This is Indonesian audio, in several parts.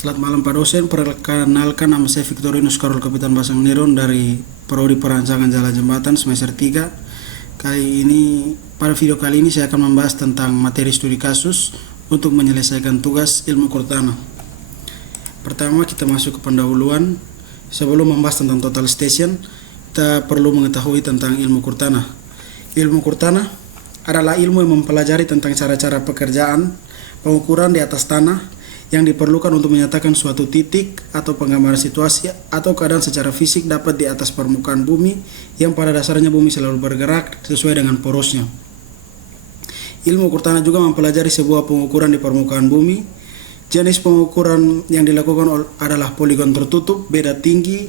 Selamat malam Pak dosen, perkenalkan nama saya Victorinus Karol Kapitan Basang Niron dari Prodi Perancangan Jalan Jembatan semester 3. Pada video kali ini saya akan membahas tentang materi studi kasus untuk menyelesaikan tugas ilmu kurtanah. Pertama kita masuk ke pendahuluan. Sebelum membahas tentang total station, kita perlu mengetahui tentang ilmu kurtanah. Ilmu kurtanah adalah ilmu yang mempelajari tentang cara-cara pekerjaan, pengukuran di atas tanah yang diperlukan untuk menyatakan suatu titik atau penggambaran situasi atau keadaan secara fisik dapat di atas permukaan bumi yang pada dasarnya bumi selalu bergerak sesuai dengan porosnya. Ilmu kurtanah juga mempelajari sebuah pengukuran di permukaan bumi. Jenis pengukuran yang dilakukan adalah poligon tertutup, beda tinggi,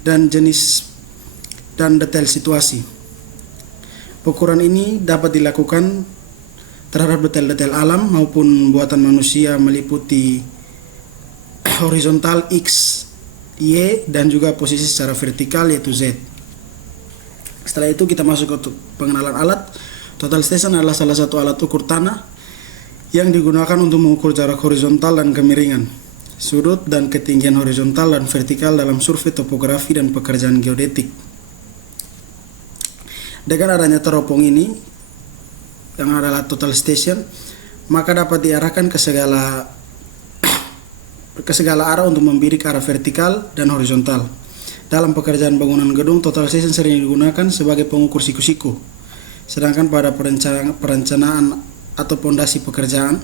dan jenis dan detail situasi. Pengukuran ini dapat dilakukan terhadap detail-detail alam maupun buatan manusia meliputi horizontal X, Y, dan juga posisi secara vertikal yaitu Z. Setelah itu kita masuk ke pengenalan alat. Total station adalah salah satu alat ukur tanah yang digunakan untuk mengukur jarak horizontal dan kemiringan, sudut dan ketinggian horizontal dan vertikal dalam survei topografi dan pekerjaan geodetik. Dengan adanya teropong ini, yang adalah total station, maka dapat diarahkan ke segala arah untuk membidik arah vertikal dan horizontal. Dalam pekerjaan bangunan gedung, total station sering digunakan sebagai pengukur siku-siku. Sedangkan pada perencanaan atau pondasi pekerjaan,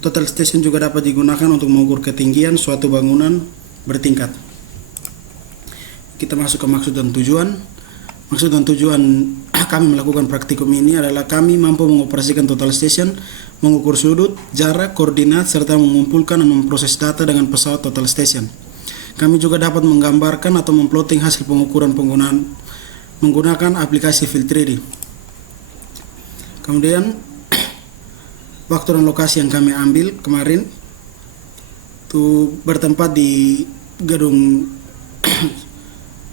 total station juga dapat digunakan untuk mengukur ketinggian suatu bangunan bertingkat. Kita masuk ke maksud dan tujuan. Maksud dan tujuan kami melakukan praktikum ini adalah kami mampu mengoperasikan total station, mengukur sudut, jarak, koordinat, serta mengumpulkan dan memproses data dengan pesawat total station. Kami juga dapat menggambarkan atau memplotting hasil pengukuran penggunaan menggunakan aplikasi Field 3D. Kemudian waktu dan lokasi yang kami ambil kemarin itu bertempat di gedung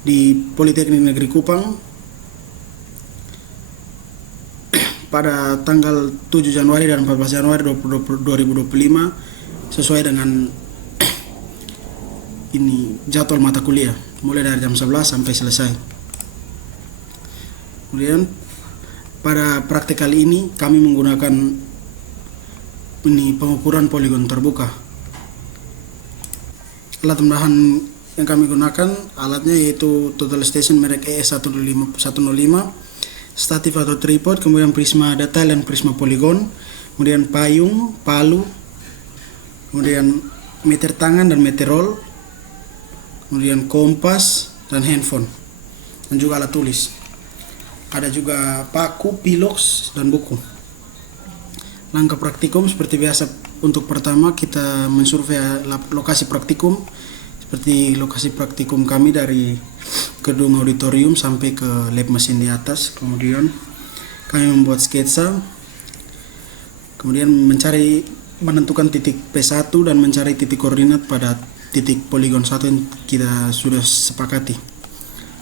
di Politeknik Negeri Kupang pada tanggal 7 Januari dan 14 Januari 2025 sesuai dengan jadwal mata kuliah mulai dari jam 11 sampai selesai. Kemudian pada praktek kali ini kami menggunakan pengukuran poligon terbuka. Alat tambahan yang kami gunakan alatnya yaitu total station merek ES105, statif atau tripod, kemudian prisma detail dan prisma poligon, kemudian payung, palu, kemudian meter tangan dan meter roll, kemudian kompas dan handphone, dan juga alat tulis. Ada juga paku, piloks, dan buku. Langkah praktikum seperti biasa. Untuk pertama kita mensurvei lokasi praktikum, seperti lokasi praktikum kami dari gedung auditorium sampai ke lab mesin di atas. Kemudian kami membuat sketsa, kemudian menentukan titik P1 dan mencari titik koordinat pada titik poligon 1 yang kita sudah sepakati.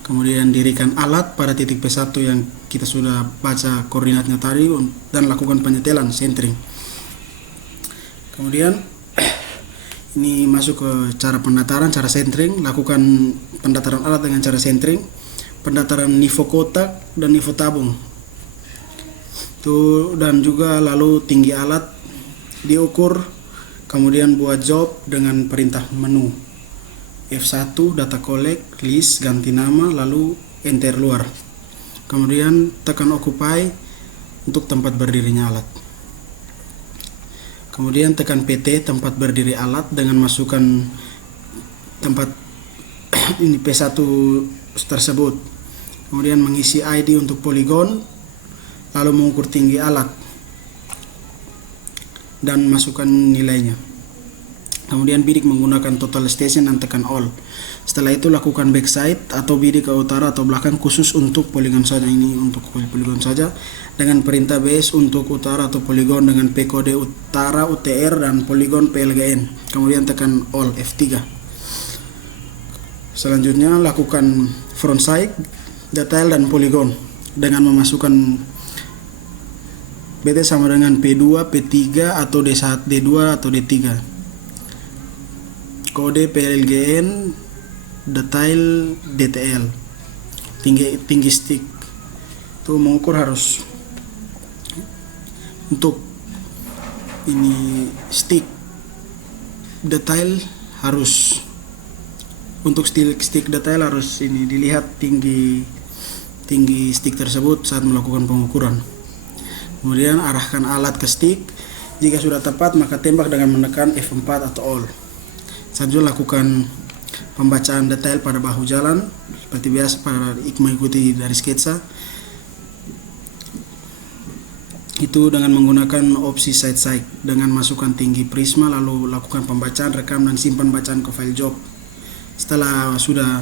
Kemudian dirikan alat pada titik P1 yang kita sudah baca koordinatnya tadi dan lakukan penyetelan centering. Kemudian ini masuk ke cara pendataran, cara centering. Lakukan pendataran alat dengan cara centering, pendataran nivou kotak dan nivou tabung. Dan juga lalu tinggi alat diukur, kemudian buat job dengan perintah menu. F1 data collect, list, ganti nama, lalu enter luar. Kemudian tekan occupy untuk tempat berdirinya alat. Kemudian tekan PT tempat berdiri alat dengan masukkan tempat P1 tersebut. Kemudian mengisi ID untuk poligon, lalu mengukur tinggi alat dan masukkan nilainya. Kemudian bidik menggunakan total station dan tekan all. Setelah itu lakukan backside atau bidik ke utara atau belakang khusus untuk poligon saja, ini untuk poligon saja, dengan perintah base untuk utara atau poligon dengan P kode utara UTR dan poligon PLGN. Kemudian tekan all F3. Selanjutnya lakukan frontside, detail dan poligon dengan memasukkan BT sama dengan P2, P3 atau D1, D2 atau D3. kode PLGN detail DTL, tinggi stick. Itu mengukur harus untuk ini stick detail harus untuk stick detail harus ini dilihat tinggi stick tersebut saat melakukan pengukuran. Kemudian arahkan alat ke stick. Jika sudah tepat maka tembak dengan menekan F4 atau all. Selanjutnya lakukan pembacaan detail pada bahu jalan seperti biasa pada mengikuti dari sketsa. Itu dengan menggunakan opsi side dengan masukkan tinggi prisma, lalu lakukan pembacaan, rekam dan simpan bacaan ke file job. Setelah sudah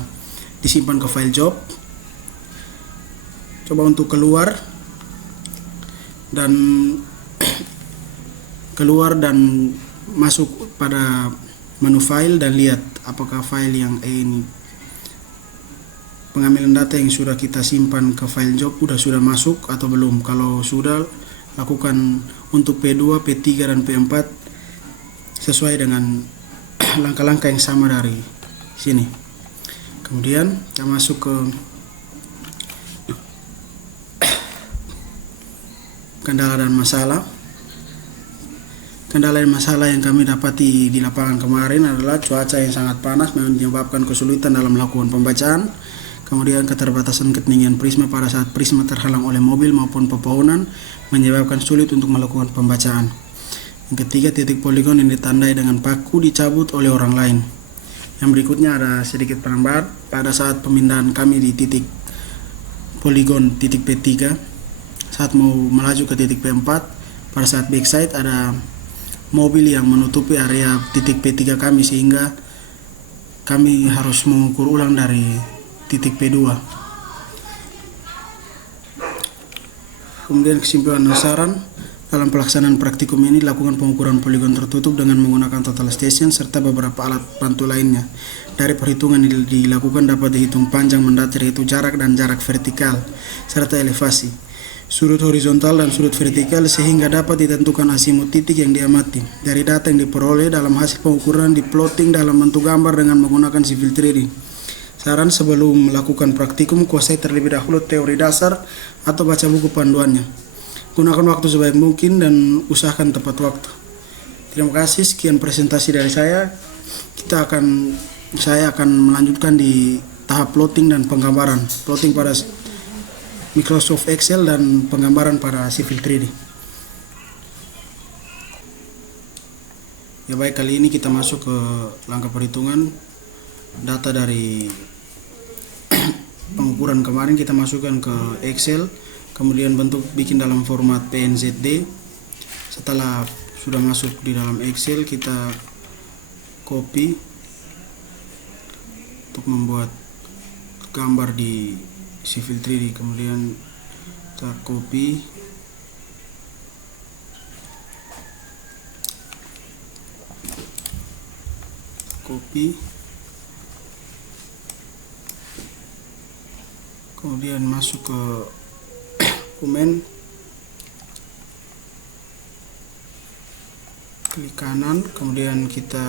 disimpan ke file job, coba untuk keluar dan masuk pada menu file dan lihat apakah file yang ini pengambilan data yang sudah kita simpan ke file job sudah masuk atau belum. Kalau sudah, lakukan untuk P2, P3 dan P4 sesuai dengan langkah-langkah yang sama dari sini. Kemudian kita masuk ke kendala dan masalah. Kendala dan masalah yang kami dapati di lapangan kemarin adalah cuaca yang sangat panas menyebabkan kesulitan dalam melakukan pembacaan. Kemudian keterbatasan ketinggian prisma pada saat prisma terhalang oleh mobil maupun pepohonan menyebabkan sulit untuk melakukan pembacaan. Yang ketiga, titik poligon yang ditandai dengan paku dicabut oleh orang lain. Yang berikutnya ada sedikit penambahan pada saat pemindahan kami di titik poligon titik P3. Saat mau melaju ke titik P4, pada saat backside ada mobil yang menutupi area titik P3 kami sehingga kami harus mengukur ulang dari titik P2. Kemudian kesimpulan dan saran dalam pelaksanaan praktikum ini, lakukan pengukuran poligon tertutup dengan menggunakan total station serta beberapa alat bantu lainnya. Dari perhitungan yang dilakukan dapat dihitung panjang mendata, yaitu jarak dan jarak vertikal serta elevasi, sudut horizontal dan sudut vertikal, sehingga dapat ditentukan azimut titik yang diamati. Dari data yang diperoleh dalam hasil pengukuran diplotting dalam bentuk gambar dengan menggunakan Civil 3D. Saran sebelum melakukan praktikum, kuasai terlebih dahulu teori dasar atau baca buku panduannya. Gunakan waktu sebaik mungkin dan usahakan tepat waktu. Terima kasih, sekian presentasi dari saya. Saya akan melanjutkan di tahap plotting dan penggambaran. Plotting pada Microsoft Excel dan penggambaran pada Civil 3D. Ya baik, kali ini kita masuk ke langkah perhitungan. Data dari pengukuran kemarin kita masukkan ke Excel, kemudian bentuk bikin dalam format PNZD. Setelah sudah masuk di dalam Excel, kita copy untuk membuat gambar di Civil 3D. Kemudian kita copy, kemudian masuk ke dokumen, klik kanan, kemudian kita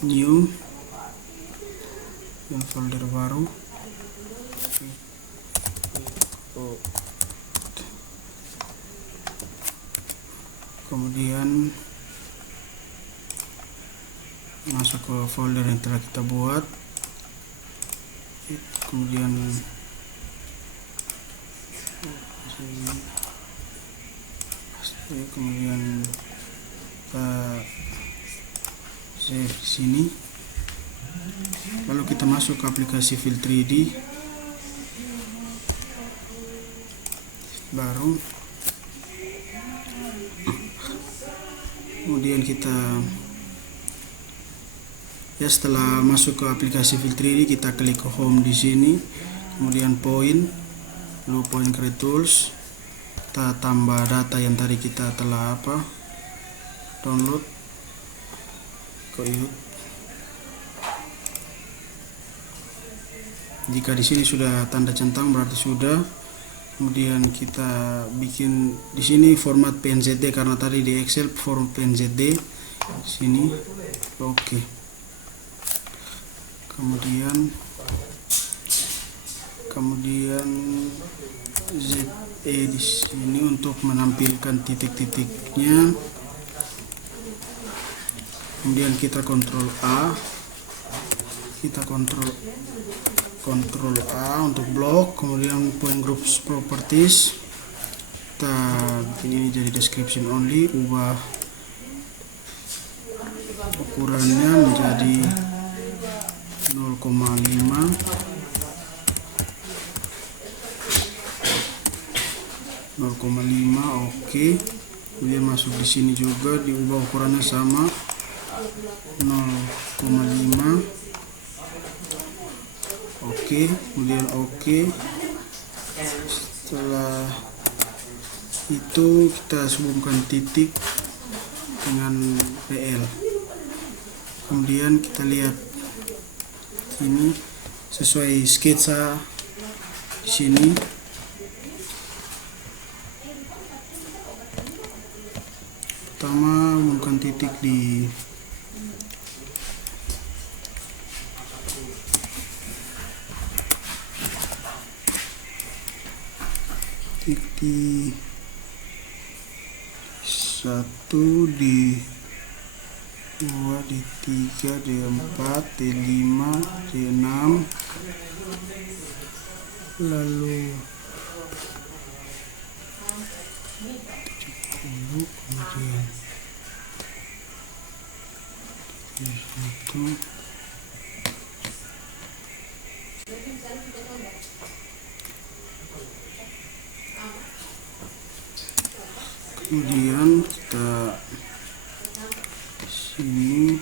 new dan folder baru, kemudian masuk ke folder yang telah kita buat, kemudian kita save di sini. Lalu kita masuk ke aplikasi Civil 3D baru, kemudian kita setelah masuk ke aplikasi Civil 3D kita klik ke home di sini, kemudian point, lalu point create tools, kita tambah data yang tadi kita telah download ke YouTube. Jika di sini sudah tanda centang berarti sudah. Kemudian kita bikin di sini format PNZD karena tadi di Excel format PNZD. sini. Oke. Kemudian ZE di sini untuk menampilkan titik-titiknya. Kemudian kita kontrol A, kontrol A untuk blok. Kemudian point groups properties, kita bikin ini jadi description only, ubah ukurannya menjadi 0,5. Oke. Kemudian masuk di sini juga diubah ukurannya sama 0,5. Oke, kemudian oke. Setelah itu kita hubungkan titik dengan PL. Kemudian kita lihat ini sesuai sketsa di sini. Pertama hubungkan titik di titik 1, di 2, di 3, di 4, di 5, di 6, lalu 70, kemudian 1. Kemudian kita sini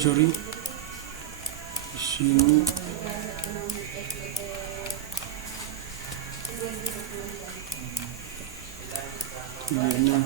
sorry di sini ini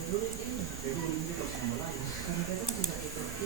Dulu ini kalau sama lain, karena kita masih sakit.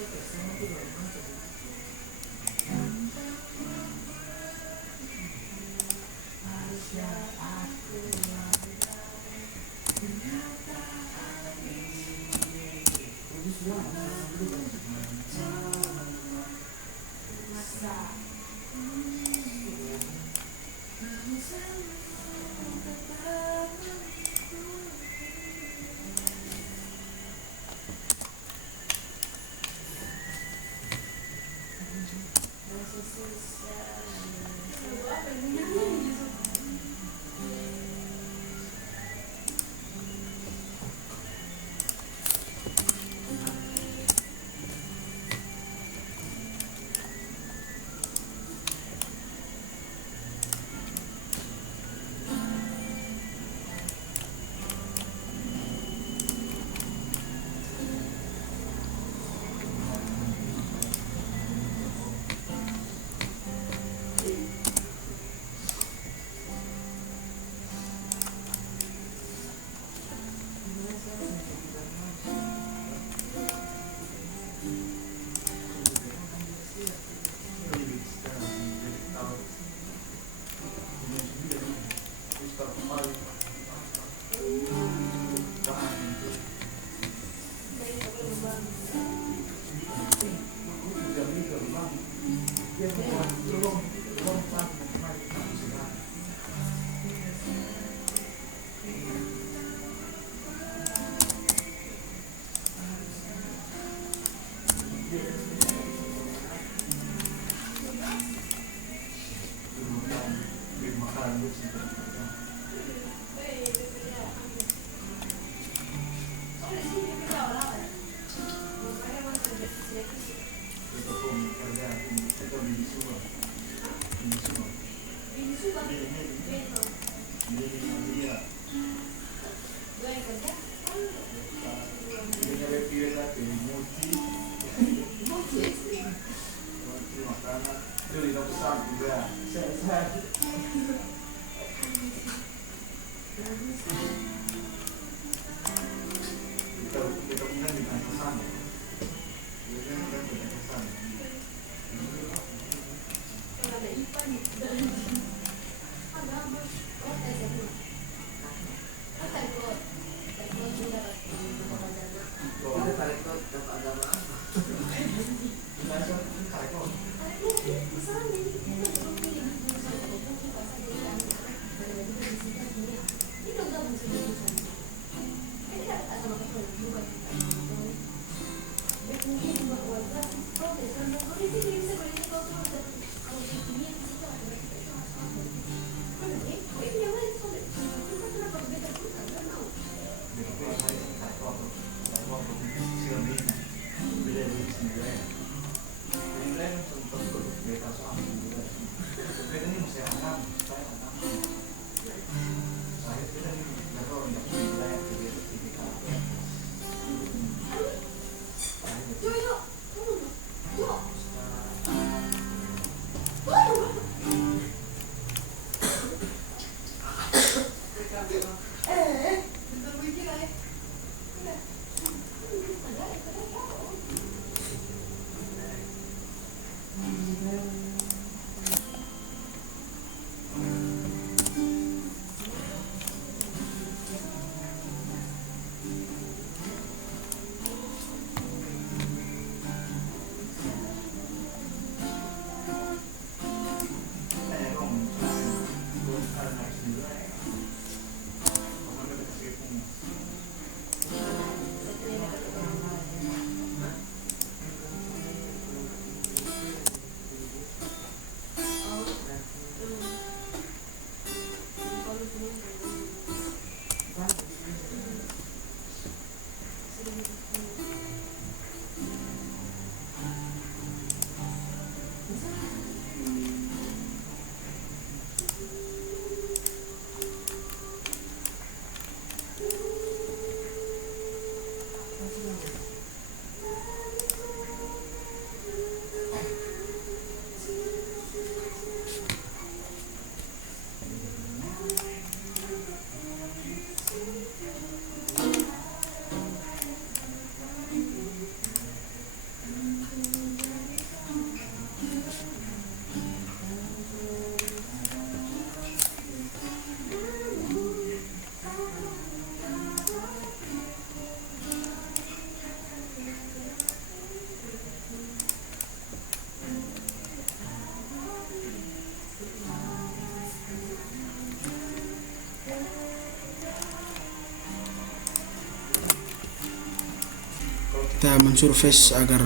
Kita mensurface agar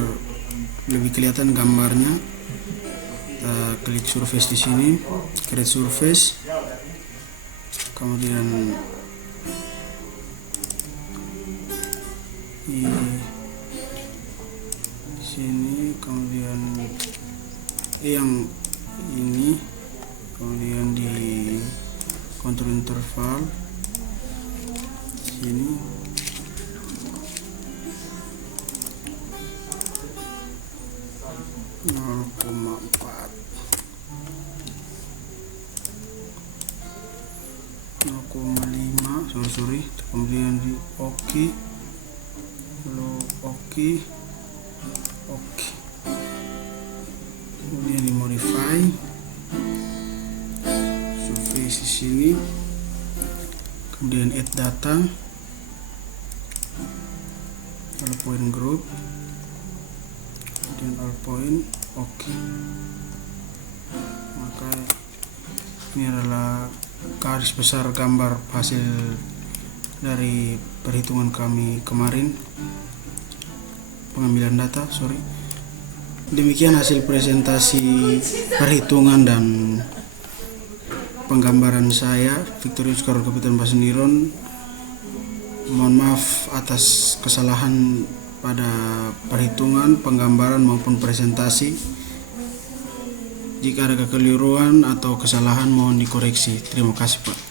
lebih kelihatan gambarnya. Kita klik surface di sini, create surface, kemudian di sini, kemudian yang ini, kemudian di control interval sini, nol koma 0,5, sorry, kemudian di oke, kemudian di modify surface di sini, kemudian add data, all point group, kemudian all point, oke. Maka ini adalah garis besar gambar hasil dari perhitungan kami kemarin, pengambilan data, Demikian hasil presentasi perhitungan dan penggambaran saya, Victorius Karol Kapitan Paseniron. Mohon maaf atas kesalahan pada perhitungan, penggambaran maupun presentasi. Jika ada kekeliruan atau kesalahan mohon dikoreksi. Terima kasih, Pak.